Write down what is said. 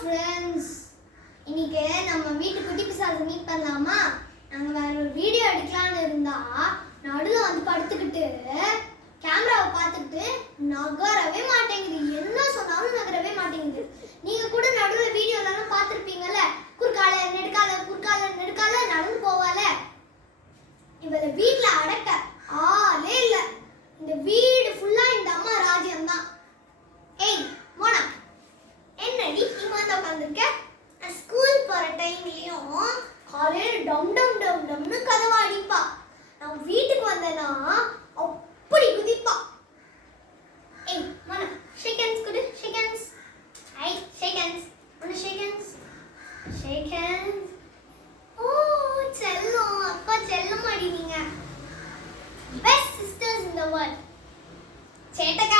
Friends இன்னைக்கு நம்ம வீட்டு குட்டி பிசாசு மீட் பண்ணலாமா? நாங்கள் வேற ஒரு வீடியோ எடுக்கலாம்னு இருந்தா நடுவில் வந்து படுத்துக்கிட்டு கேமராவை பார்த்துட்டு நகரவே மாட்டேங்குது. என்ன சொன்னாலும் நகரவே மாட்டேங்குது. நீங்கள் கூட நடுவில் வீடியோலாம் பார்த்துருப்பீங்கல்ல? குறுக்கால நெடுக்கால குறுக்கால நெடுக்கால நடந்து போவால இவளை வீட்டில் அடக்க ஷேக் ஹேண்ட்ஸ் ஓ செல்லம். அக்கா செல்லம் அடி நீங்க. Best sisters in the world சேட்டக்கா